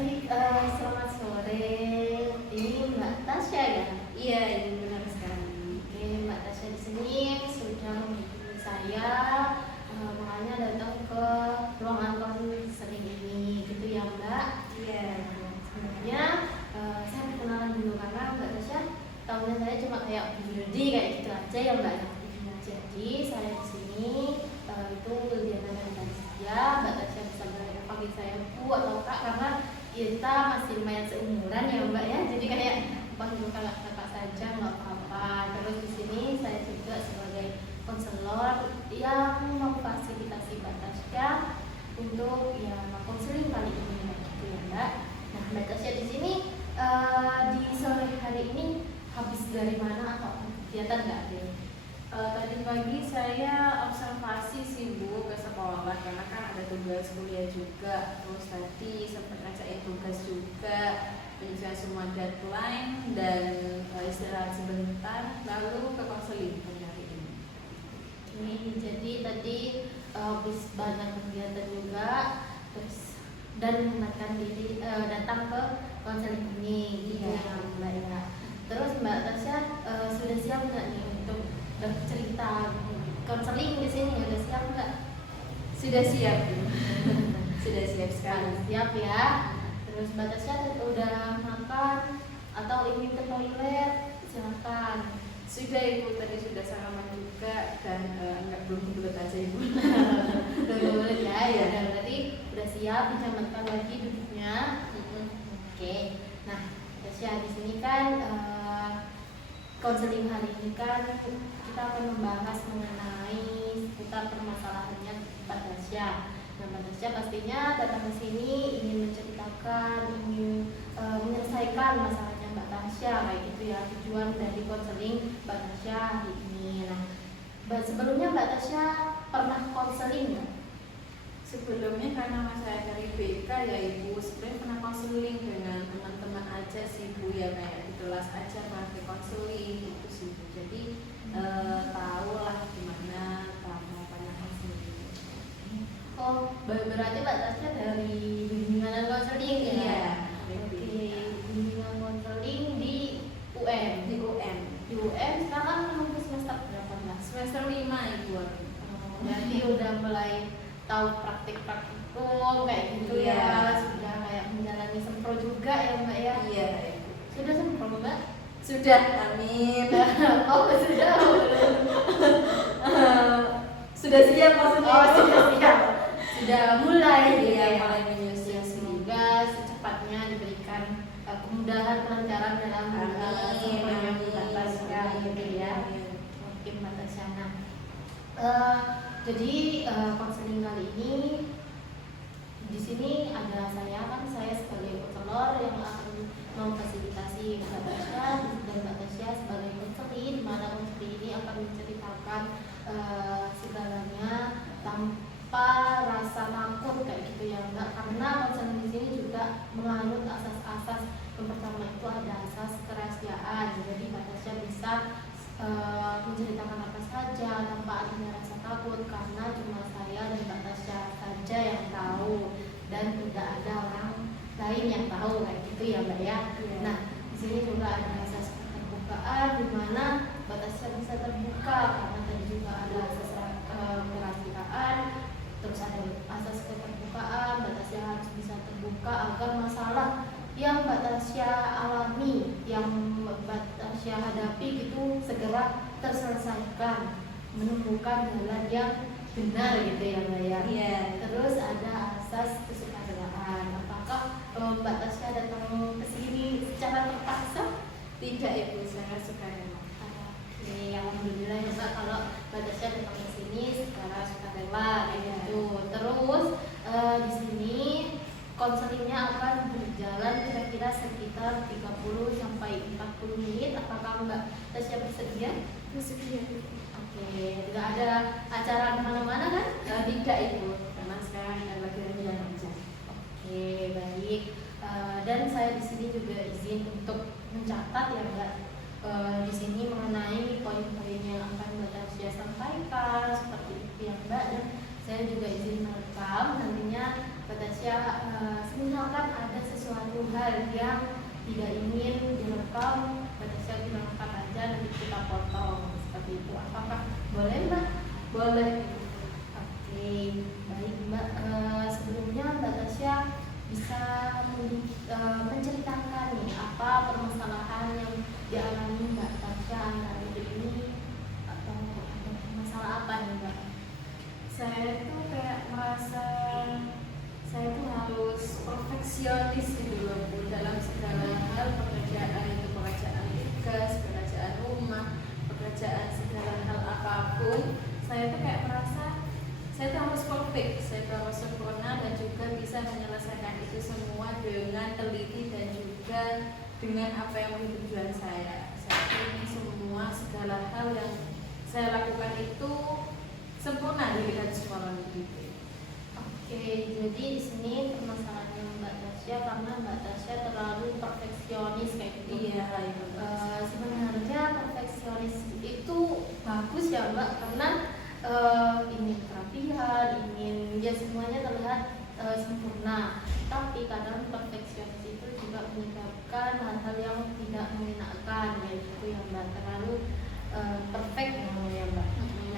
Baik, selamat sore. Ini Mbak Tasya ya? Iya, ini benar sekali. Oke, Mbak Tasya di sini sudah menghubungi saya, makanya datang ke ruangan konseling ini, gitu ya Mbak? Iya. Sebenarnya saya perkenalan dulu karena Mbak Tasya tahunya saya cuma kayak beauty kayak gitu aja ya Mbak. Jadi saya di sini itu Lidiana dari Tasya. Mbak Tasya bisa panggil saya Bu atau Kak karena kita masih lumayan seumuran ya Mbak ya. Jadi kayak panggil kakak saja nggak apa-apa. Terus di sini saya juga sebagai konselor yang memfasilitasi Mbak Tasya untuk ya konseling kali ini gitu ya Mbak. Nah Mbak Tasya di sini di sore hari ini habis dari mana atau kegiatan nggak ada? Tadi pagi saya observasi sih Bu ke sekolah karena kan ada tugas kuliah juga. Terus tadi sempat ngerjain tugas juga, menyelesaikan semua deadline dan istirahat sebentar, lalu ke konseling hari ini. Jadi tadi habis banyak kegiatan juga, terus dan menyempatkan diri datang ke konseling ini gitu ya Mbak ya. Terus Mbak Tasya sudah siap nggak nih untuk bercerita konseling di sini? Udah siap nggak? Sudah siap Bu. Sudah siap sekali. Siap ya. Terus Mbak Tasya udah makan atau ingin ke toilet? Silakan. Sudah Ibu, tadi sudah sarapan juga dan belum kebelet aja Ibu. Boleh ya, ya udah berarti udah siap dicampurkan lagi duduknya. Oke. Nah, Tasya di sini kan konseling hari ini kan kita akan membahas mengenai seputar permasalahannya Mbak Tasya. Nah, Mbak Tasya pastinya datang ke sini ingin menceritakan, ingin menyelesaikan masalahnya Mbak Tasya kayak gitu ya, tujuan dari konseling Mbak Tasya hari ini. Nah, sebelumnya Mbak Tasya pernah konseling nggak? Sebelumnya karena saya dari BK ya Ibu, sebenarnya pernah konseling dengan teman-teman aja sih Bu, ya kayak di kelas aja pakai konseling gitu sih Bu. Jadi tahu lah gimana tahapannya konseling. Oh, berarti Mbak Tasya dari bimbingan dan konseling ya? Iya. Oke, bimbingan konseling di UM. Di UM. Di UM sekarang menunggu semester berapa Mbak? Semester 5 Ibu. Berarti udah mulai tahu praktikum kayak gitu ya, sudah kayak menjalani sempro juga ya Mbak ya? Iya. Sudah sempro Mbak? Sudah, amin. Oh sudah. Sudah siap maksudnya? Oh sudah siap. Sudah mulai Iya, ya. mulai menyusun. Semoga secepatnya diberikan kemudahan kelancaran dalam semuanya Mbak Tasya gitu ya. Mungkin Mbak Tasya. Nah, jadi konseling kali ini di sini ada saya sebagai konselor yang akan memfasilitasi Mbak Tasya dan Mbak Tasya sebagai konselor, di mana konselor ini akan menceritakan segalanya tanpa rasa takut kayak gitu ya Mbak, karena konselor di sini juga menganut asas-asas. Yang pertama itu ada asas kerahasiaan, jadi Mbak Tasya bisa menceritakan apa saja tanpa adanya rasa takut karena cuma saya dan Mbak Tasya saja yang tahu dan tidak ada orang lain yang tahu kayak gitu ya Mbak ya. Nah di sini juga ada asas keterbukaan di mana Mbak Tasya bisa terbuka karena tadi juga ada asas kerahasiaan, terus ada asas keterbukaan. Mbak Tasya harus bisa terbuka agar masalah yang Mbak Tasya alami, yang Mbak Tasya hadapi gitu segera terselesaikan, menemukan jalan yang benar gitu ya Mbak ya. Iya. Terus ada asas kesukarela. Apakah Mbak Tasya datang ke sini secara terpaksa? Tidak Ibu, saya sukarela. Oke, alhamdulillah ya Mbak kalau Mbak Tasya datang ke sini secara sukarela kayak gitu. Terus di sini konselingnya akan berjalan kira-kira sekitar 30 sampai 40 menit. Apakah Mbak Tasya bersedia? Bersedia. Oke, tidak ada acara kemana-mana kan? Tidak Ibu, karena sekarang lagi rencana aja. Oke, baik. Dan saya di sini juga izin untuk mencatat ya Mbak. Di sini mengenai poin-poin yang akan Mbak Tasya sampaikan seperti itu ya Mbak. Dan saya juga izin merekam nantinya Mbak Tasya, misalkan ada sesuatu hal yang tidak ingin direkam, Mbak Tasya bilang rekam aja, nanti kita potong seperti itu. Apakah boleh Mbak? Boleh. Oke, baik Mbak. Sebelumnya Mbak Tasya bisa menceritakan nih apa permasalahan yang dialami Mbak Tasya antara ini atau ada masalah apa nih Mbak? Saya tuh kayak merasa saya tuh harus perfeksionis gitu loh Bu, dalam segala hal pekerjaan, itu pekerjaan tugas, pekerjaan rumah, pekerjaan segala hal apapun. Saya tuh kayak merasa saya tuh harus perfect, saya tuh harus sempurna dan juga bisa menyelesaikan itu semua dengan teliti dan juga dengan apa yang menjadi tujuan saya. Saya ingin semua segala hal yang saya lakukan itu sempurna dilihat semua orang begitu. Oke, jadi di sini permasalahannya Mbak Tasya karena Mbak Tasya terlalu perfeksionis kayak gitu. Iya. Sebenarnya perfeksionis itu bagus ya Mbak, karena ingin kerapihan, ingin ya semuanya terlihat sempurna. Tapi kadang perfeksionis itu juga menyebabkan hal-hal yang tidak menyenangkan, yaitu yang Mbak terlalu perfect namanya Mbak.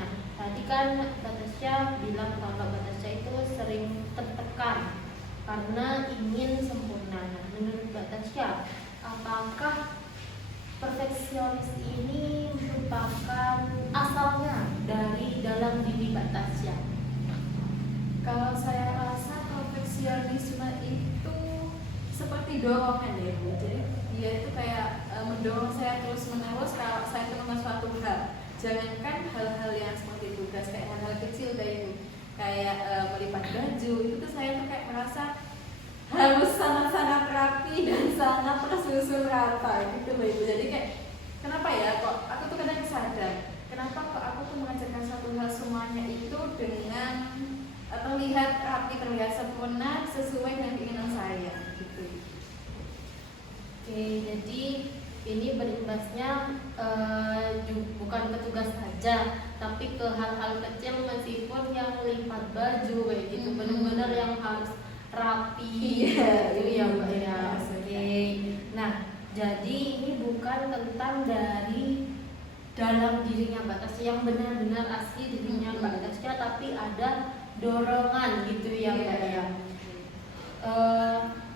Nah, tadi kan Mbak Tasya bilang kalau Mbak Tasya itu sering tertekan karena ingin sempurna. Nah, menurut Mbak Tasya, apakah perfeksionis ini merupakan asalnya dari dalam diri Mbak Tasya? Kalau saya rasa perfeksionisme itu seperti dorongan ya Bu. Jadi dia itu kayak mendorong saya terus menerus kalau saya melakukan suatu hal. Jangankan hal-hal yang seperti tugas, kayak hal-hal kecil kayak melipat baju, itu tuh saya tuh kayak merasa harus sangat-sangat rapi dan sangat tersusun rata gitu loh Ibu. Jadi kayak kenapa ya kok aku tuh kadang sadar kenapa kok aku tuh mengerjakan satu hal semuanya itu dengan terlihat rapi, terlihat sempurna sesuai dengan keinginan saya gitu. Oke, jadi ini berimbasnya bukan ke tugas saja, tapi ke hal-hal kecil meskipun yang lipat baju kayak gitu, benar-benar yang harus rapi. Iya, itu ya Mbak ya. Oke. Oke. Nah, jadi ini bukan tentang dari dalam dirinya Mbak Tasya yang benar-benar asli dirinya Mbak Tasya, tapi ada dorongan gitu ya Mbak ya.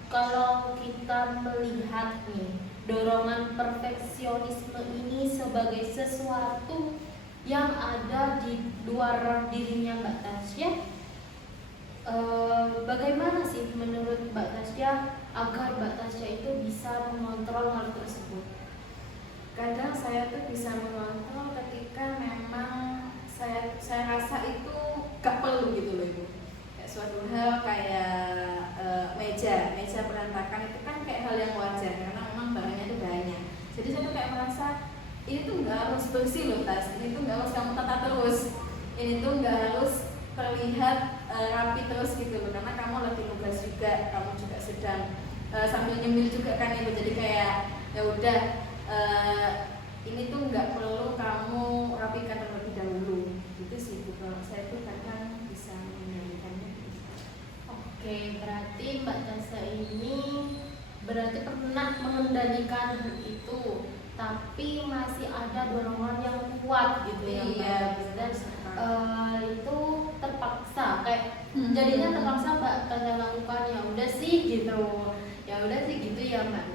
Kalau kita melihat nih dorongan perfeksionisme ini sebagai sesuatu yang ada di luar dirinya Mbak Tasya, bagaimana sih menurut Mbak Tasya agar Mbak Tasya itu bisa mengontrol hal tersebut? Kadang saya tuh bisa mengontrol ketika memang saya rasa itu gak perlu gitu loh Ibu. Kayak suatu hal kayak meja berantakan itu kan kayak hal yang wajar karena memang barangnya itu banyak. Jadi saya tuh kayak merasa ini tuh nggak harus bersih loh Tas, ini tuh nggak harus kamu tata terus, ini tuh nggak harus terlihat rapi terus gitu loh, karena kamu lagi nugas juga, kamu juga sedang sambil nyemil juga kan Ibu. Jadi kayak ya udah ini tuh nggak perlu kamu rapikan terlebih dahulu gitu sih Bu. Kalau saya tuh kadang bisa mengendalikannya. Oke, berarti Mbak Tasya ini berarti pernah mengendalikan hal itu, tapi masih ada dorongan yang kuat gitu ya Mbak. Iya, Dan itu terpaksa kayak jadinya terpaksa Mbak Tasya lakukan, ya udah sih gitu, ya udah sih gitu ya Mbak.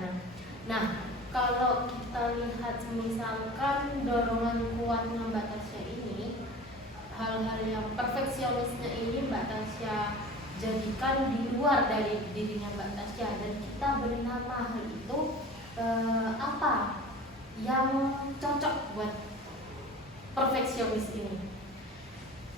Nah, kalau kita lihat misalkan dorongan kuatnya Mbak Tasya ini, hal-hal yang perfeksionisnya ini Mbak Tasya jadikan di luar dari dirinya Mbak Tasya, dan kita beri nama hal itu apa yang cocok buat perfeksionis ini?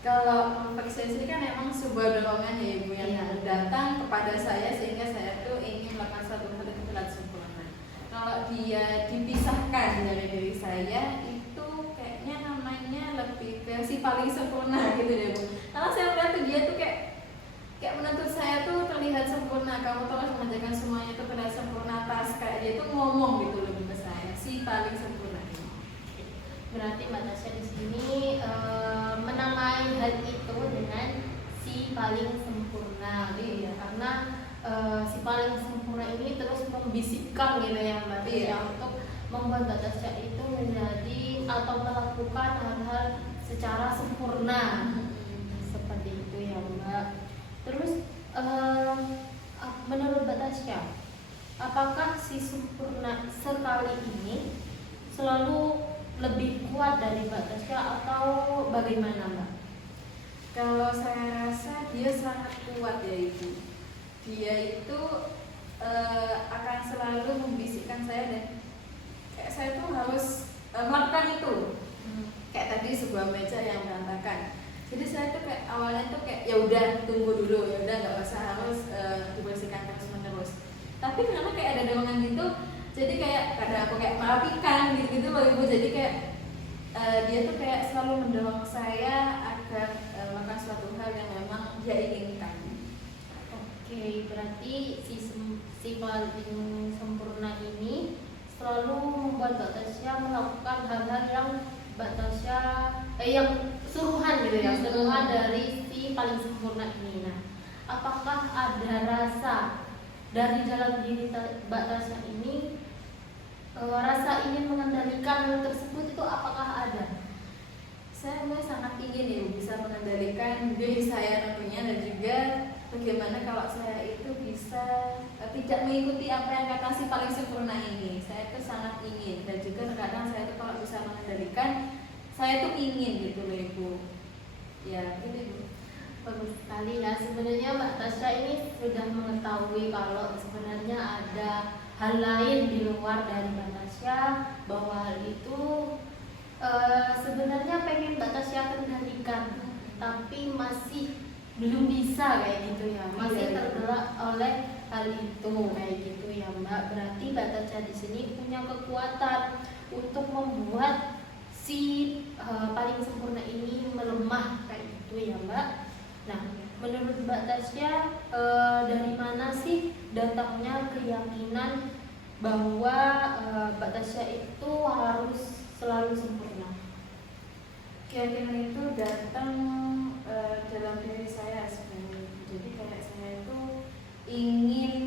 Kalau perfeksionis ini kan memang sebuah dorongan ya Ibu yang Iya. datang kepada saya sehingga saya tuh ingin melakukan suatu hal itu dengan sempurna. Kalau dia dipisahkan dari diri saya itu kayaknya namanya lebih ke si paling sempurna gitu deh Bu. Karena saya melihat tuh dia tuh kayak menuntut saya tuh terlihat sempurna, kamu tuh harus mengerjakan semuanya tuh terlihat sempurna, tas kayak dia tuh ngomong gitu lebih ke saya si paling sempurna. Berarti Mbak Tasya di sini menamai hal itu dengan si paling sempurna, gitu ya. Karena karena si paling sempurna ini terus membisikkan gitu ya Mbak, Iya. ya, untuk membuat Batasya itu menjadi atau melakukan hal-hal secara sempurna seperti itu ya Mbak. Terus menurut Batasya, apakah si sempurna sekali ini selalu lebih kuat dari Batasya atau bagaimana Mbak? Kalau saya rasa dia sangat kuat ya Ibu. Dia itu akan selalu membisikkan saya dan kayak saya tuh harus melakukan itu. Kayak tadi sebuah meja yang berantakan. Jadi saya tuh kayak awalnya tuh kayak ya udah tunggu dulu, ya udah nggak usah harus dibersihkan terus menerus. Tapi karena kayak ada dorongan gitu, jadi kayak kadang aku kayak merapikan gitu loh Ibu. Jadi kayak dia tuh kayak selalu mendorong saya agar melakukan suatu hal yang memang dia inginkan. Oke, berarti si paling sempurna ini selalu membuat Batasya melakukan hal-hal yang Batasya yang suruhan gitu ya, suruhan dari si paling sempurna ini. Nah, apakah ada rasa dari dalam diri Batasya ini, rasa ingin mengendalikan hal tersebut itu apakah ada? Saya sangat ingin ya bisa mengendalikan diri saya tentunya, dan juga bagaimana kalau saya itu bisa tidak mengikuti apa yang kata si paling sempurna ini. Saya itu sangat ingin, dan juga terkadang saya itu kalau bisa mengendalikan, saya tuh ingin gitu loh Ibu. Ya gitu Ibu. Bagus sekali ya. Sebenarnya Mbak Tasya ini sudah mengetahui kalau sebenarnya ada hal lain di luar dari Mbak Tasya, bahwa hal itu sebenarnya pengen Mbak Tasya kendalikan, tapi masih belum bisa kayak gitu ya, masih tergerak oleh hal itu kayak gitu ya Mbak. Berarti Mbak Tasya di sini punya kekuatan untuk membuat si paling sempurna ini melemah kayak gitu ya Mbak. Nah, menurut Mbak Tasya, dari mana sih datangnya keyakinan bahwa Mbak Tasya itu harus selalu sempurna? Keyakinan itu datang dalam diri saya sebenarnya. Jadi kayak saya itu ingin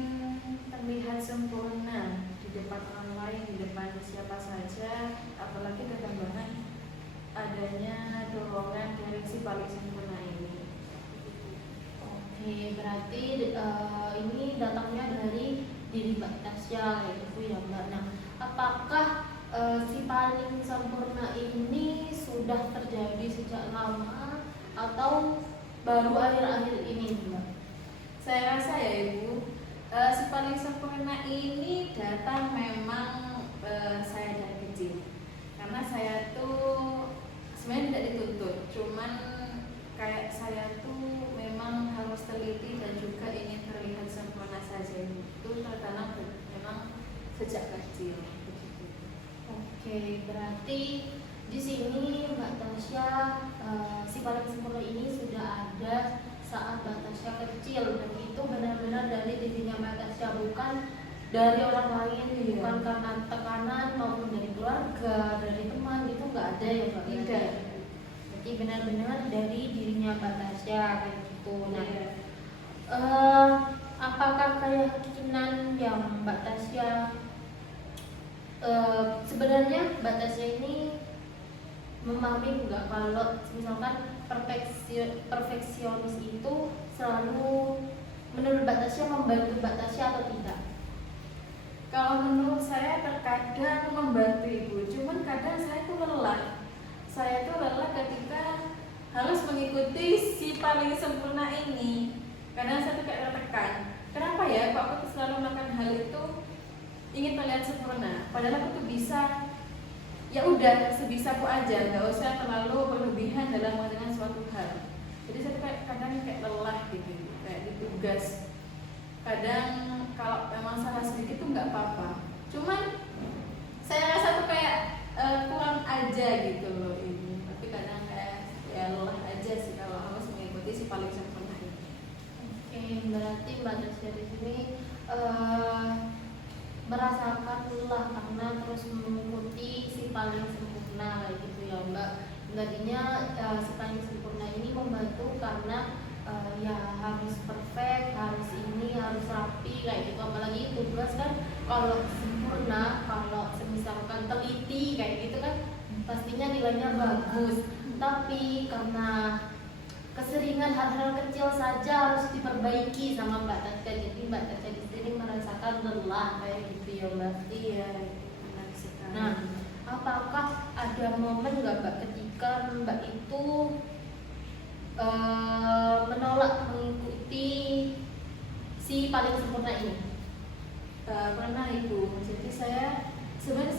terlihat sempurna di depan orang lain, di depan siapa saja, apalagi ketambahan adanya dorongan dari si paling sempurna ini. Oke, berarti ini datangnya dari diri Mbak Tasya itu ya Mbak. Nah, apakah si paling sempurna ini sudah terjadi sejak lama atau baru akhir-akhir ini Mbak? Saya rasa ya Ibu, si paling sempurna ini datang memang saya dari kecil. Karena saya tuh sebenarnya tidak dituntut, cuman kayak saya tuh memang harus teliti dan juga ingin terlihat sempurna saja. Itu tertanam memang sejak kecil. Oke, berarti di sini Mbak Tasya si paling sempurna ini sudah ada saat Mbak Tasya kecil, dan itu benar-benar dari dirinya Mbak Tasya, bukan dari orang lain, bukan karena tekanan maupun dari keluarga, dari teman, itu nggak ada ya Mbak? Tidak. Berarti benar-benar dari dirinya Mbak Tasya kayak gitu. Nah, apakah keyakinan yang Mbak Tasya sebenarnya Mbak Tasya ini memahami nggak kalau misalkan perfeksionis itu selalu menurut Mbak Tasya membantu Mbak Tasya atau tidak? Kalau menurut saya terkadang membantu Ibu, cuman kadang saya tuh lelah. Saya tuh lelah ketika harus mengikuti si paling sempurna ini. Kadang saya tuh kayak tertekan. Kenapa ya kok aku tuh selalu melakukan hal itu ingin terlihat sempurna? Padahal aku tuh bisa, ya udah sebisaku aja, nggak usah terlalu berlebihan dalam mengerjakan suatu hal. Jadi saya tuh kayak kadang kayak lelah gitu, kayak ditugas. Kadang kalau memang salah sedikit tuh nggak apa-apa. Cuman saya rasa tuh kayak kurang aja gitu loh ini. Tapi kadang kayak ya lelah aja sih kalau harus mengikuti si paling sempurna ini. Oke, berarti Mbak Tasya di sini merasakan lelah karena terus mengikuti si paling sempurna kayak gitu ya Mbak. Tadinya si paling sempurna ini membantu karena ya harus perfect, harus ini, harus rapi kayak gitu. Apalagi tugas kan kalau sempurna, kalau misalkan teliti kayak gitu kan pastinya nilainya bagus. Tapi karena keseringan hal-hal kecil saja harus diperbaiki sama Mbak Tasya, jadi Mbak Tasya di sini merasakan lelah kayak gitu ya Mbak. Iya, benar sekali. Nah, apakah ada momen nggak Mbak ketika Mbak itu menolak mengikuti si paling sempurna ini? Pernah Ibu. Jadi saya sebenarnya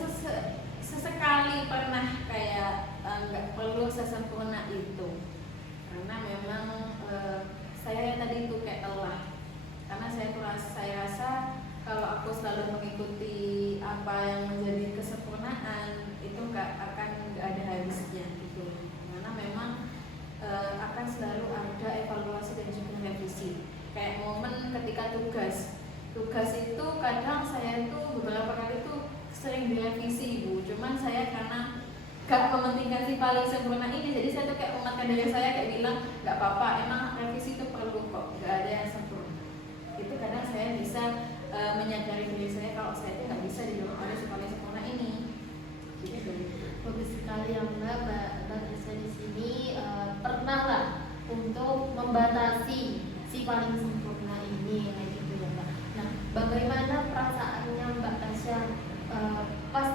sesekali pernah kayak nggak perlu sesempurna itu, karena memang saya yang tadi itu kayak lelah. Karena saya rasa kalau aku selalu mengikuti apa yang menjadi kesempurnaan itu nggak ada habisnya gitu. Karena memang akan selalu ada evaluasi dan juga revisi. Kayak momen ketika tugas itu kadang saya itu beberapa kali itu sering direvisi Ibu. Cuman saya karena gak mementingkan si paling sempurna ini, jadi saya tuh kayak mengingatkan diri saya kayak bilang nggak apa-apa, emang revisi itu perlu kok, nggak ada yang sempurna. Itu kadang saya bisa menyadari diri saya kalau saya itu nggak bisa didorong oleh si paling sempurna ini. Gitu. Bagus sekali ya Mbak Tasya di sini pernah lah untuk membatasi si paling sempurna ini kayak gitu ya Mbak. Nah, bagaimana perasaannya Mbak Tasya pas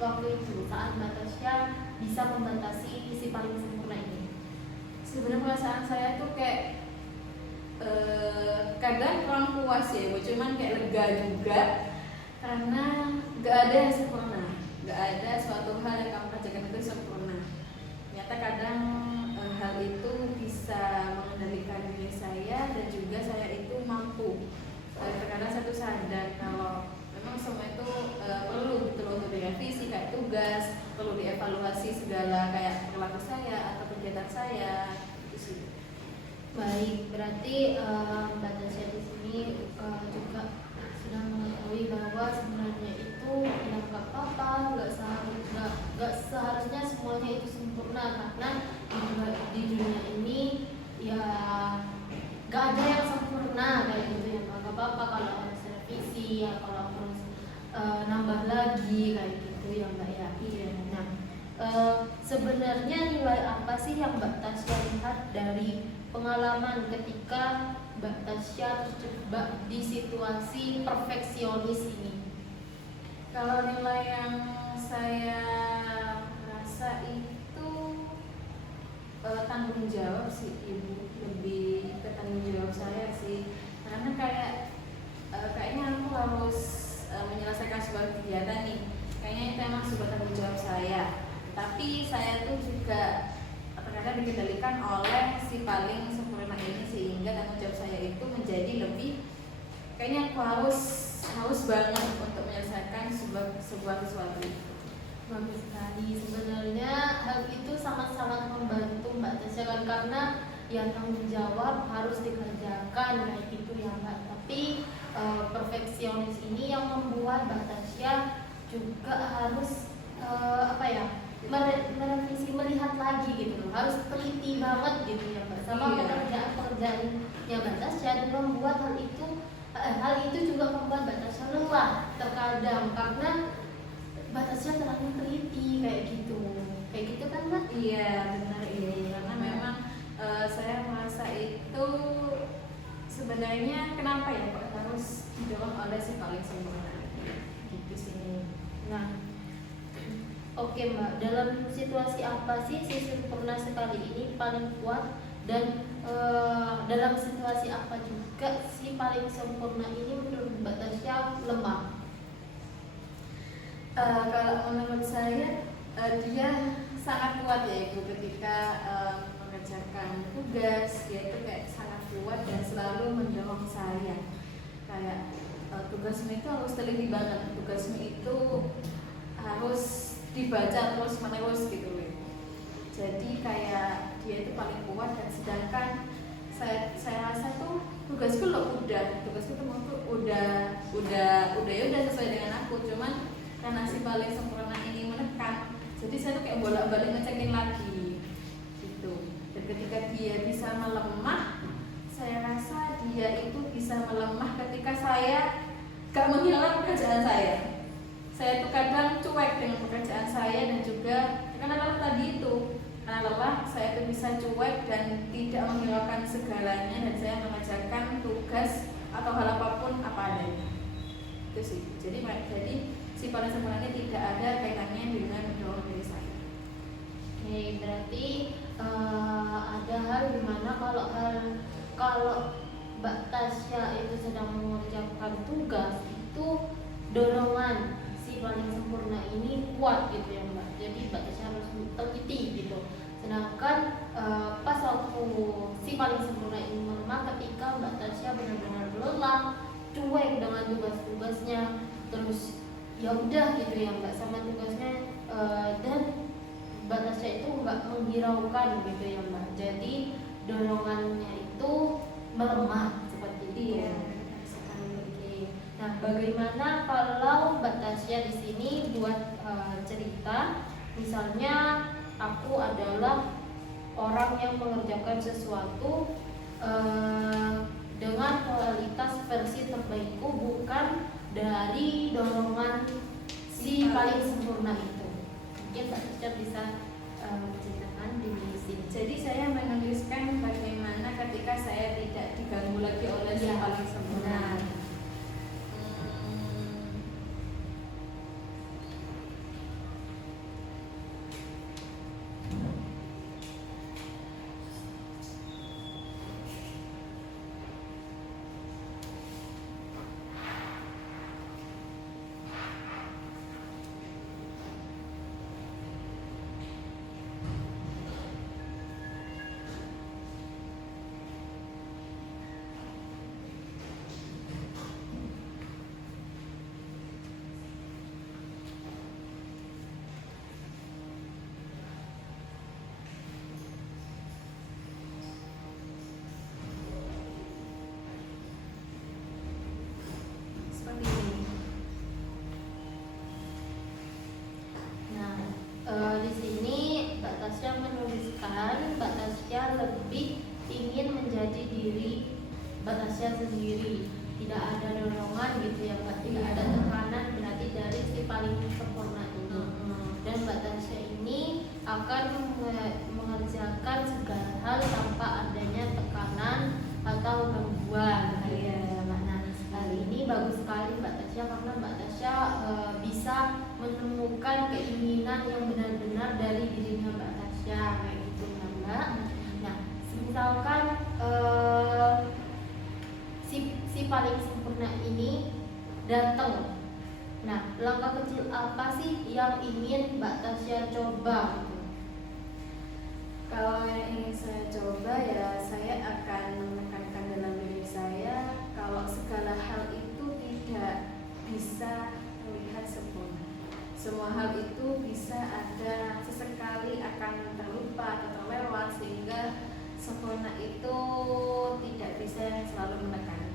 waktu itu saat Mbak Tasya bisa membatasi si paling sempurna ini? Sebenarnya perasaan saya tuh kayak kadang kurang puas ya Ibu, cuman kayak lega juga karena gak ada yang sempurna, gak ada suatu hal yang kamu kerjakan itu sempurna. Ternyata kadang hal itu bisa mengendalikan diri saya dan juga saya itu mampu. Karena saya tuh sadar kalau memang semua itu perlu gitu loh untuk direvisi, kayak tugas, perlu dievaluasi segala kayak perilaku saya atau kegiatan saya. Baik, berarti Mbak Tasya di sini juga sudah mengetahui bahwa sebenarnya itu ya nggak apa-apa, nggak seharusnya semuanya itu sempurna, karena di dunia ini ya nggak ada yang sempurna kayak gitu ya Mbak. Nggak apa-apa kalau harus revisi ya, kalau harus nambah lagi kayak gitu ya Mbak ya. Iya. Nah, sebenarnya nilai apa sih yang Mbak Tasya lihat dari pengalaman ketika Mbak Tasya terjebak di situasi perfeksionis ini? Kalau nilai yang saya rasa itu tanggung jawab sih Ibu, lebih ke tanggung jawab saya sih, karena kayaknya aku harus menyelesaikan sebuah kegiatan nih, kayaknya itu emang sebuah tanggung jawab saya, tapi saya tuh juga terkadang dikendalikan oleh si paling sempurna ini, sehingga tanggung jawab saya itu menjadi lebih kayaknya aku harus banget untuk menyelesaikan sebuah sesuatu. Bagus sekali. Sebenarnya hal itu sangat-sangat membantu Mbak Tasya kan, karena ya tanggung jawab harus dikerjakan kayak gitu ya Mbak. Tapi perfeksionis ini yang membuat Mbak Tasya juga harus merevisi, melihat lagi gitu loh, harus teliti banget gitu ya Mbak sama pekerjaan yang Mbak Tasya, dan membuat hal itu juga membuat Mbak Tasya lelah terkadang karena Mbak Tasya terlalu teliti kayak gitu kan Mbak? Iya benar ini, karena memang saya merasa itu sebenarnya kenapa ya kok harus didorong oleh si paling sempurna gitu sih. Nah, oke Mbak, dalam situasi apa sih si sempurna sekali ini paling kuat, dan dalam situasi apa juga si paling sempurna ini menurut Mbak Tasya lemah? Kalau menurut saya dia sangat kuat ya Ibu, ketika mengerjakan tugas dia itu kayak sangat kuat dan selalu mendorong saya kayak tugasmu itu harus teliti banget, tugasmu itu harus dibaca terus menerus gitu loh. Jadi kayak dia itu paling kuat, dan sedangkan saya rasa tuh tugasku tuh udah sesuai dengan aku, cuman karena si paling sempurna ini menekan, jadi saya tuh kayak bolak-balik ngecekin lagi gitu. Dan ketika dia bisa melemah, saya rasa dia itu bisa melemah ketika saya gak menghilangkan pekerjaan saya. Saya tuh kadang cuek dengan pekerjaan saya, dan juga karena lelah tadi itu, karena lelah saya tuh bisa cuek dan tidak menghilangkan segalanya, dan saya mengerjakan tugas atau hal apapun apa adanya. Itu sih. Jadi si paling sempurna ini tidak ada kaitannya dengan mendorong diri saya. Oke, berarti ada hal dimana kalau Mbak Tasya itu sedang mengerjakan tugas, itu dorongan si paling sempurna ini kuat gitu ya Mbak. Jadi Mbak Tasya harus teliti gitu. Sedangkan pas waktu si paling sempurna ini melemah ketika Mbak Tasya benar-benar lelah, cuek dengan tugas-tugasnya, terus ya udah gitu ya Mbak sama tugasnya, dan Mbak Tasya itu nggak menghiraukan gitu ya Mbak. Jadi dorongannya itu melemah seperti itu. Iya. Oke. Nah, bagaimana kalau Mbak Tasya di sini buat cerita, misalnya aku adalah orang yang mengerjakan sesuatu dengan kualitas versi terbaikku, bukan dari dorongan si paling sempurna itu. Mungkin Mbak Tasya bisa menceritakan di sini. Jadi saya menuliskan bagaimana ketika saya tidak diganggu lagi oleh si paling sempurna. Seperti ini. Nah, di sini Mbak Tasya menuliskan Mbak Tasya lebih ingin menjadi diri Mbak Tasya sendiri, tidak ada dorongan gitu ya Mbak, tidak ada tekanan berarti dari si paling sempurna ini. Dan Mbak Tasya ini akan mengerjakan segala hal tanpa adanya tekanan atau gangguan. Iya. Nah, hal ini bagus sekali Mbak Tasya, karena Mbak Tasya bisa menemukan keinginan yang benar-benar dari dirinya Mbak Tasya, kayak gitu ya Mbak. Nah, misalkan si paling sempurna ini datang. Nah, langkah kecil apa sih yang ingin Mbak Tasya coba gitu? Kalau yang ingin saya coba ya saya akan menekankan dalam diri saya kalau segala hal itu tidak bisa terlihat sempurna. Semua hal itu bisa ada sesekali akan terlupa atau terlewat, sehingga sempurna itu tidak bisa selalu menekankan.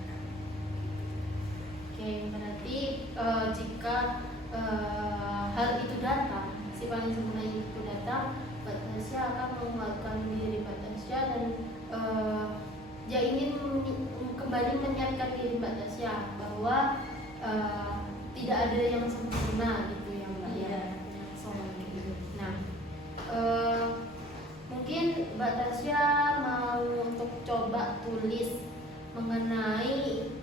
Oke, berarti jika hal itu datang, si paling sempurna itu datang, Mbak Tasya akan menguatkan diri Mbak Tasya dan dia ingin kembali mengingatkan diri Mbak Tasya bahwa tidak ada yang sempurna gitu ya Mbak. Iya. Nah, mungkin Mbak Tasya mau untuk coba tulis mengenai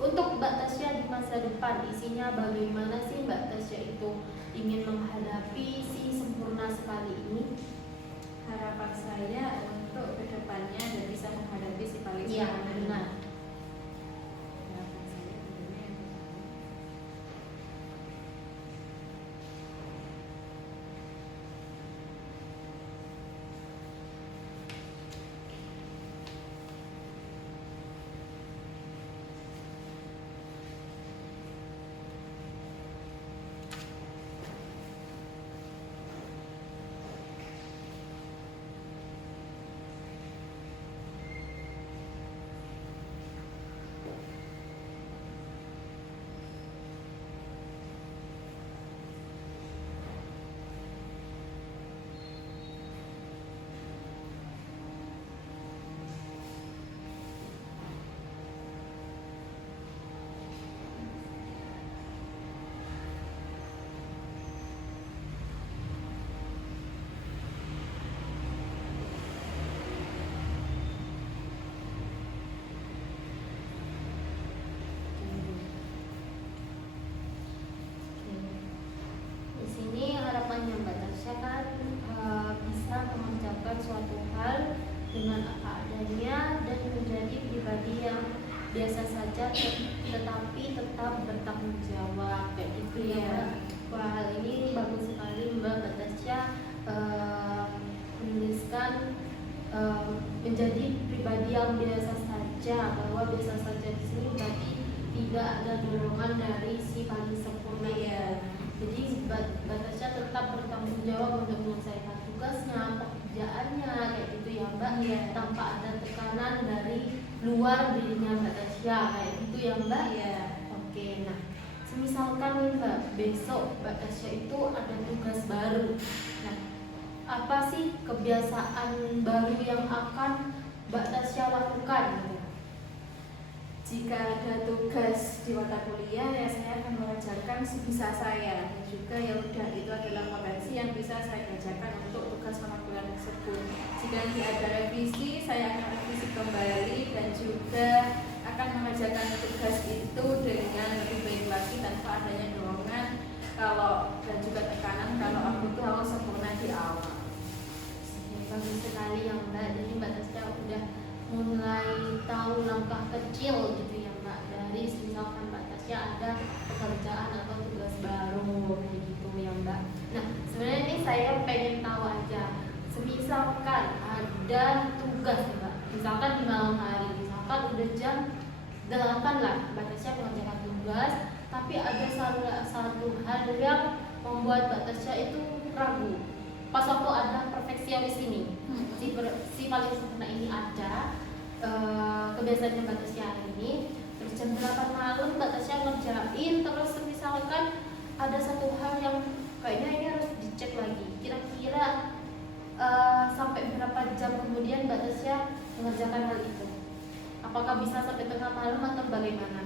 untuk Mbak Tasya di masa depan, isinya bagaimana sih Mbak Tasya itu ingin menghadapi si sempurna sekali ini. Harapan saya untuk kedepannya dan bisa menghadapi si paling Iya, sempurna. benar. Harapan saya tentunya yang pertama. biasa saja tetapi tetap bertanggung jawab kayak gitu ya Mbak. Wah, hal ini bagus sekali Mbak Batasya menuliskan menjadi pribadi yang biasa saja, bahwa biasa saja di sini berarti tidak ada dorongan dari si paling sempurna ya. Jadi Batasya tetap bertanggung jawab untuk menyelesaikan tugasnya, pekerjaannya kayak gitu ya Mbak, tanpa ada tekanan dari luar dirinya Batasya kayak gitu ya Mbak. Oke, nah misalkan nih Mbak, besok Batasya itu ada tugas baru. Nah, apa sih kebiasaan baru yang akan Batasya lakukan? Jika ada tugas di mata kuliah ya saya akan mengerjakan sebisa saya, dan juga ya udah itu adalah potensi yang bisa saya kerjakan untuk tugas mata kuliah tersebut. Jika nanti ada revisi, saya akan revisi kembali dan juga akan mengerjakan tugas itu dengan lebih baik lagi tanpa adanya dorongan dan juga tekanan kalau aku tuh harus sempurna di awal. Bagus sekali ya Mbak. Jadi Mbak Tasya udah mulai tahu langkah kecil gitu ya Mbak, dari misalkan Mbak Tasya ada pekerjaan atau tugas baru kayak gitu ya Mbak. Nah sebenarnya ini saya pengen tahu aja, misalkan ada tugas ya Mbak, misalkan di malam hari, misalkan udah jam 8 lah Mbak Tasya mengerjakan tugas, tapi ada satu hal yang membuat Mbak Tasya itu ragu. Pas waktu ada perfeksionis ini, si paling sempurna ini ada, kebiasaannya Mbak Tasya hari ini, terus jam 8 malam Mbak Tasya ngerjain, terus misalkan ada satu hal yang kayaknya ini harus dicek lagi, kira-kira sampai berapa jam kemudian Mbak Tasya mengerjakan hal itu? Apakah bisa sampai tengah malam atau bagaimana?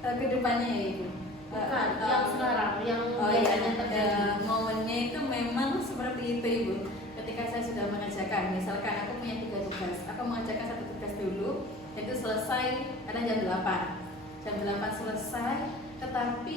Kedepannya ya Ibu? Bukan, yang sekarang, yang biasanya terjadi. Momennya itu memang seperti itu Ibu. Ketika saya sudah mengerjakan, misalkan aku punya 3 tugas, aku mengerjakan 1 tugas dulu, itu selesai kadang jam 8. Jam 8 selesai, tetapi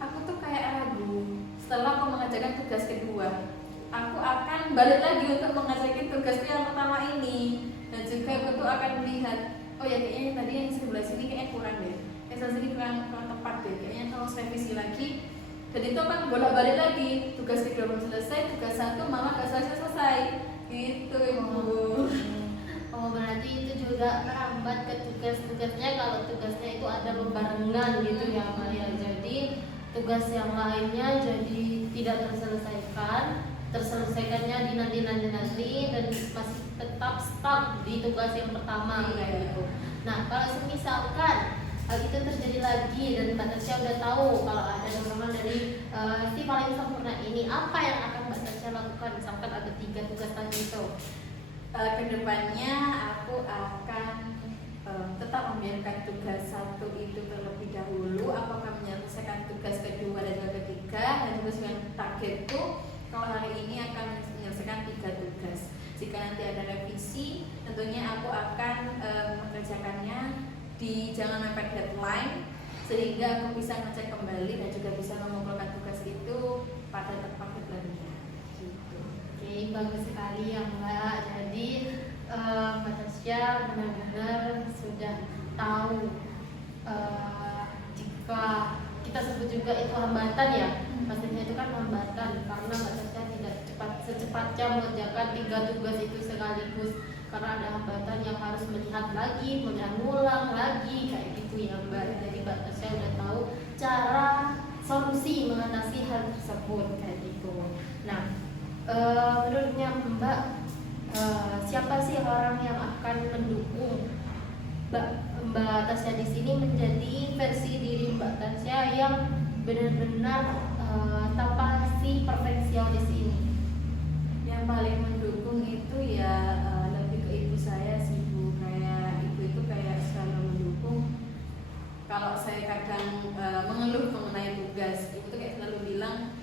aku tuh kayak ragu. Setelah aku mengerjakan tugas kedua, aku akan balik lagi untuk mengerjakan tugasku yang pertama ini. Dan juga aku tuh akan melihat, oh ya kayaknya tadi yang sebelah sini kayaknya kurang deh, yang sebelah sini kurang tepat deh, kayaknya harus revisi lagi. Dan itu akan bolak-balik lagi, tugas kedua belum selesai, tugas 1 malah gak selesai gitu Ibu. Oh berarti itu juga merambat ke tugas-tugasnya kalau tugasnya itu ada bebarengan gitu ya Mbak ya. Jadi tugas yang lainnya jadi tidak terselesaikannya di nanti dan masih tetap stuck di tugas yang pertama kayak gitu. Nah kalau misalkan hal itu terjadi lagi dan Mbak Tasya udah tahu kalau ada dorongan dari si paling sempurna ini, apa yang akan Mbak Tasya lakukan? Misalkan ada 3 tugas tadi itu. Kedepannya aku akan tetap membiarkan tugas 1 itu terlebih dahulu. Aku akan menyelesaikan tugas kedua dan ketiga, dan juga dengan targetku kalau hari ini akan menyelesaikan 3 tugas. Jika nanti ada revisi, tentunya aku akan mengerjakannya jangan mepet deadline, sehingga aku bisa ngecek kembali dan juga bisa mengumpulkan tugas itu pada tepat deadline-nya. Gitu. Oke, bagus sekali ya Mbak. Jadi Mbak Tasya benar-benar sudah tahu jika kita sebut juga itu hambatan ya. Pastinya itu kan hambatan karena Mbak Tasya tidak secepatnya mengerjakan 3 tugas itu sekaligus, karena ada hambatan yang harus melihat lagi, mengulang lagi kayak gitu ya Mbak. Jadi Mbak Tasya udah tahu cara solusi mengatasi hal tersebut kayak gitu. Nah menurutnya Mbak, siapa sih orang yang akan mendukung Mbak Tasya di sini menjadi versi diri Mbak Tasya yang benar-benar tanpa si perfeksionis ini? Yang paling mendukung itu ya lebih ke ibu saya sih Bu. Kayak ibu itu kayak selalu mendukung. Kalau saya kadang mengeluh mengenai tugas, ibu tuh kayak selalu bilang,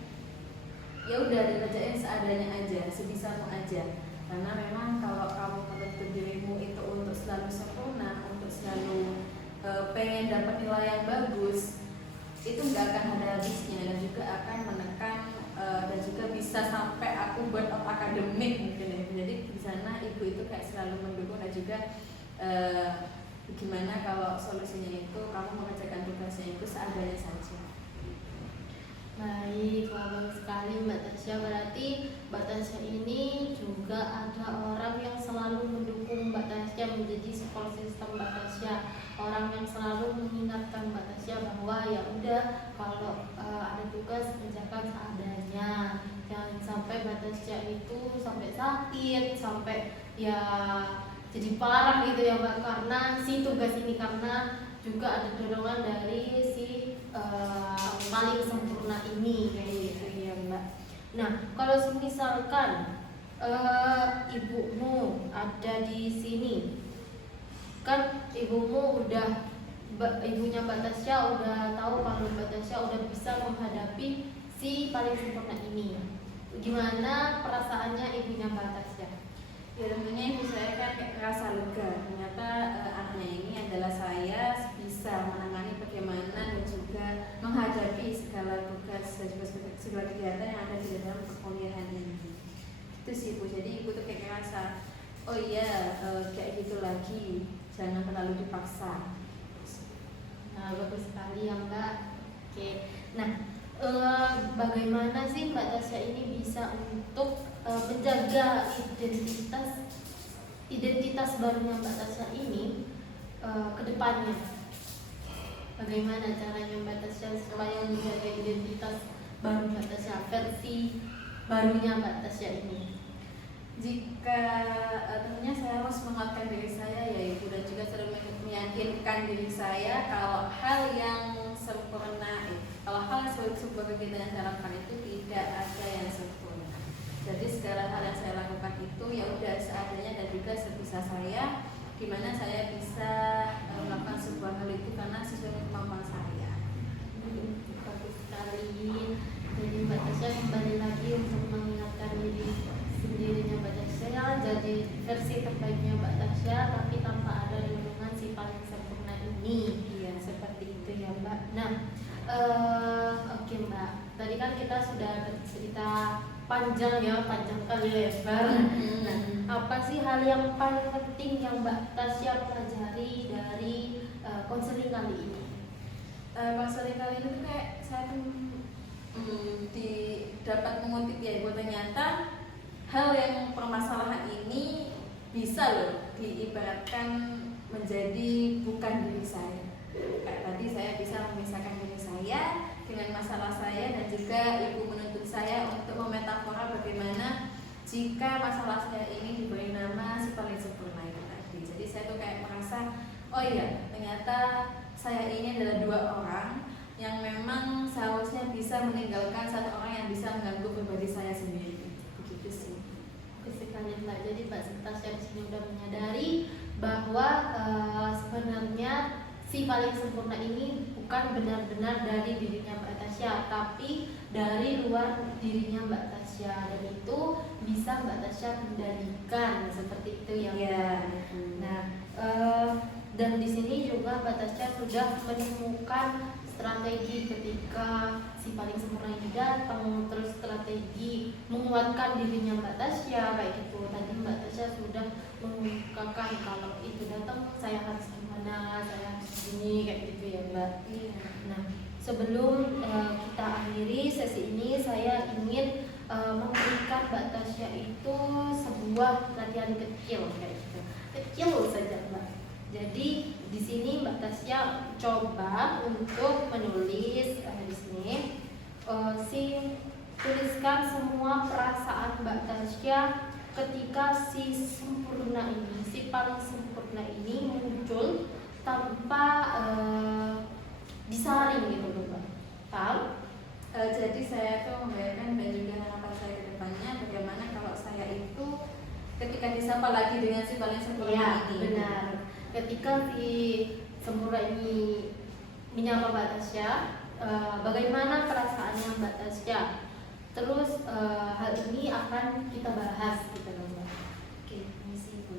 ya udah dikerjain seadanya aja, sebisamu aja. Karena memang kalau kamu menuntut dirimu itu untuk selalu sempurna, untuk selalu pengen dapat nilai yang bagus, itu nggak akan ada habisnya dan juga akan menekan dan juga bisa sampai aku burn out akademik mungkin ya. Jadi di sana ibu itu kayak selalu mendukung dan juga Gimana kalau solusinya itu kamu mengerjakan tugasnya itu seadanya saja. Baik, bagus sekali Mbak Tasya. Berarti Mbak Tasya ini juga ada orang yang selalu mendukung Mbak Tasya menjadi support system Mbak Tasya. Orang yang selalu mengingatkan Mbak Tasya bahwa ya udah kalau ada tugas kerjakan seadanya. Jangan sampai Mbak Tasya itu sampai sakit, sampai ya jadi parah gitu ya Mbak, karena si tugas ini, karena juga ada dorongan dari si paling sempurna ini kayak gitu ya Mbak. Nah kalau misalkan ibumu ada di sini, kan ibumu udah ibunya Mbak Tasya udah tahu kalau Mbak Tasya udah bisa menghadapi si paling sempurna ini, gimana perasaannya ibunya Mbak Tasya? Ya tentunya ibu saya kan kayak merasa lega, ternyata anaknya ini adalah saya bisa menangani bagaimana dan juga menghadapi segala tugas dan juga segala kegiatan yang ada di dalam perkuliahan ini. Itu sih ibu, jadi ibu tuh kayak ngerasa oh iya kayak gitu lagi, jangan terlalu dipaksa. Nah bagus sekali ya Mbak. Oke, nah bagaimana sih Mbak Tasya ini bisa untuk menjaga identitas barunya Mbak Tasya ini ke depannya? Bagaimana caranya Mbak Tasya supaya menjaga identitas baru Mbak Tasya, versi barunya Mbak Tasya ini? Jika tentunya saya harus menguatkan diri saya ya ibu, dan juga selalu meyakinkan diri saya kalau hal yang sempurna, kalau hal sebuah kegiatan yang saya lakukan itu tidak ada yang sempurna. Jadi segala hal yang saya lakukan itu ya udah seadanya dan juga sebisa saya, gimana saya bisa melakukan sebuah hal itu karena sesuai dengan kemampuan saya. Bagus sekali. Jadi Mbak Tasya kembali lagi untuk mengingatkan diri sendirinya Mbak Tasya jadi versi terbaiknya Mbak Tasya, tapi tanpa ada dorongan si paling sempurna ini. Iya, seperti itu ya Mbak. Nah, oke Mbak. Tadi kan kita sudah bercerita panjang ya, panjang kali lebar. Nah, apa sih hal yang paling penting yang Mbak Tasya pelajari dari konseling kali ini? Konseling kali ini tuh kayak saya dapat mengutip ya ibu, ternyata hal yang permasalahan ini bisa loh diibaratkan menjadi bukan diri saya. Kayak tadi saya bisa memisahkan diri saya dengan masalah saya, dan juga ibu menuntut saya untuk memetafora bagaimana jika masalah saya ini diberi nama si paling sempurna itu tadi. Jadi saya tuh kayak merasa oh iya ternyata saya ini adalah dua orang yang memang seharusnya bisa meninggalkan satu orang yang bisa mengganggu pribadi saya sendiri. Begitu sih. Sekali Mbak, jadi Mbak Tasya di sini udah menyadari bahwa sebenarnya si paling sempurna ini bukan benar-benar dari dirinya Mbak Tasya, tapi dari luar dirinya Mbak Tasya, dan itu bisa Mbak Tasya kendalikan seperti itu ya Mbak. Yeah. Nah, dan di sini juga Mbak Tasya sudah menemukan strategi ketika si paling sempurna ini datang, terus strategi menguatkan dirinya Mbak Tasya kayak gitu. Tadi Mbak Tasya sudah mengungkapkan kalau itu datang saya harus gimana, saya harus gini kayak gitu ya Mbak. Nah sebelum kita akhiri sesi ini, saya ingin memberikan Mbak Tasya itu sebuah latihan kecil kayak gitu, kecil saja Mbak. Jadi di sini Mbak Tasya coba untuk menulis di sini, tuliskan semua perasaan Mbak Tasya ketika si sempurna ini, si paling sempurna ini muncul tanpa disaring gitu loh Mbak. Tahu? Jadi saya tuh membayangkan dan juga harapan saya ke depannya bagaimana kalau saya itu ketika disapa lagi dengan si paling sempurna Ya, ini. benar. Ketika si sempurna ini menyapa Mbak Tasya, bagaimana perasaannya Mbak Tasya? Terus hal ini akan kita bahas gitu loh Mbak. Oke, misi Bu.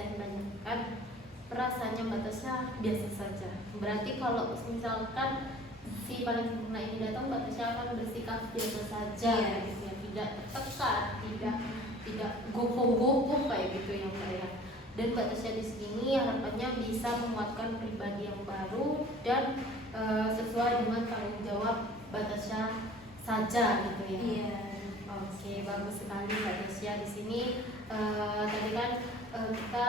saya tanyakan rasanya Mbak Tasya biasa saja. Berarti kalau misalkan si paling sempurna ini datang, Mbak Tasya akan bersikap biasa saja, gitu ya, tidak tertekan, tidak gopoh-gopoh kayak gitu ya Mbak ya. Dan Mbak Tasya di sini harapannya bisa menguatkan pribadi yang baru dan sesuai dengan tanggung jawab Mbak Tasya saja gitu ya. Iya. Oke, bagus sekali Mbak Tasya di sini. Tadi kan kita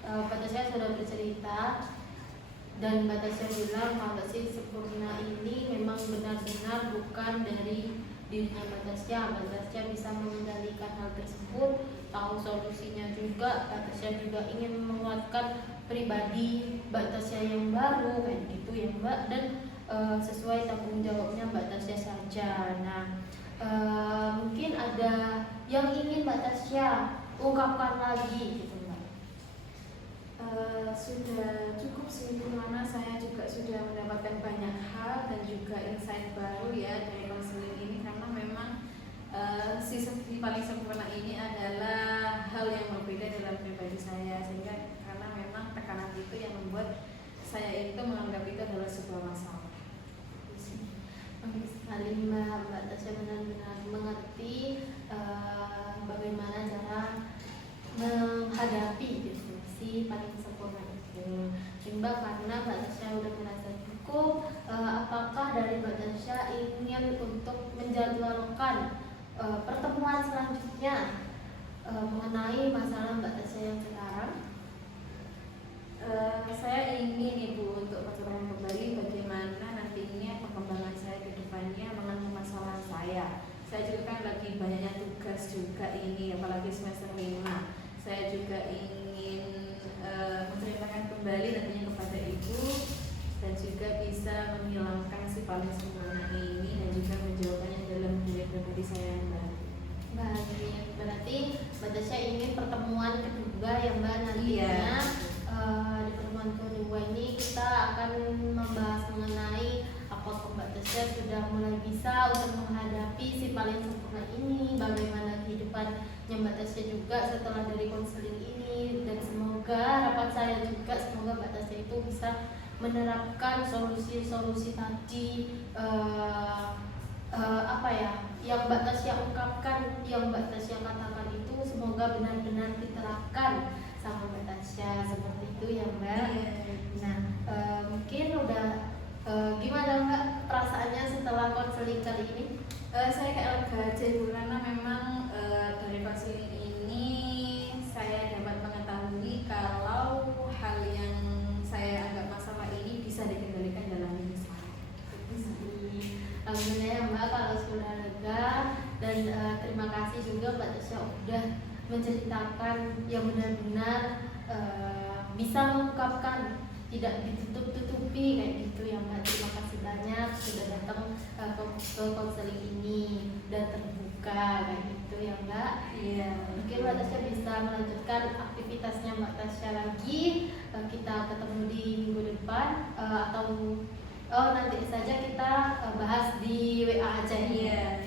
Mbak Tasya sudah bercerita dan Mbak Tasya bilang kalau si sempurna ini memang benar-benar bukan dari dirinya Mbak Tasya. Mbak Tasya bisa mengendalikan hal tersebut, tahu solusinya juga. Mbak Tasya juga ingin menguatkan pribadi Mbak Tasya yang baru kayak gitu ya Mbak, dan sesuai tanggung jawabnya Mbak Tasya saja. Nah, mungkin ada yang ingin Mbak Tasya ungkapkan lagi gitu Mbak. Sudah cukup sih, dimana saya juga sudah mendapatkan banyak hal dan juga insight baru ya dari konseling ini, karena memang si paling sempurna ini adalah hal yang berbeda dalam pribadi saya, sehingga karena memang tekanan itu yang membuat saya itu menganggap itu adalah sebuah masalah. Bagus sekali Mbak Tasya benar-benar mengerti bagaimana cara menghadapi gitu si paling sempurna itu. Mbak, karena Mbak Tasya udah merasa cukup, apakah dari Mbak Tasya ingin untuk menjadwalkan pertemuan selanjutnya mengenai masalah Mbak Tasya yang sekarang? Saya ingin Ibu untuk percobaan kembali bagaimana nantinya perkembangan saya ke depannya mengenai masalah saya. Saya juga kan lagi banyaknya tugas juga ini, apalagi semester 5. Saya juga ingin menceritakan kembali nantinya kepada Ibu dan juga bisa menghilangkan si paling sempurna ini dan juga menjawabnya dalam diri pribadi saya yang baru. Baik, berarti Mbak Tasya ingin pertemuan kedua ya Mbak nantinya. Di pertemuan kedua ini kita akan membahas mengenai apakah Mbak Tasya sudah mulai bisa untuk menghadapi si paling sempurna ini, bagaimana kehidupannya Mbak Tasya juga setelah dari konseling ini, dan semoga harapan saya juga semoga Mbak Tasya itu bisa menerapkan solusi-solusi tadi, apa ya, yang Mbak Tasya ungkapkan, yang Mbak Tasya katakan itu semoga benar-benar diterapkan sama Mbak Tasya, seperti itu ya Mbak. Nah, mungkin udah gimana Mbak perasaannya setelah konseling kali ini? Saya kayak lega aja Ibu, karena memang dari konseling ini saya dapat mengetahui kalau hal yang saya anggap masalah ini bisa dikendalikan dalam diri saya. Alhamdulillah ya Mbak kalau sudah lega, dan terima kasih juga Mbak Tasya udah menceritakan yang benar-benar bisa mengungkapkan, tidak ditutup-tutupi kayak gitu ya Mbak. Terima kasih banyak sudah datang ke konseling ini dan terbuka kayak gitu ya Mbak. Iya. Mungkin Mbak Tasya bisa melanjutkan aktivitasnya Mbak Tasya lagi. Kita ketemu di minggu depan atau nanti saja kita bahas di WA aja. Iya.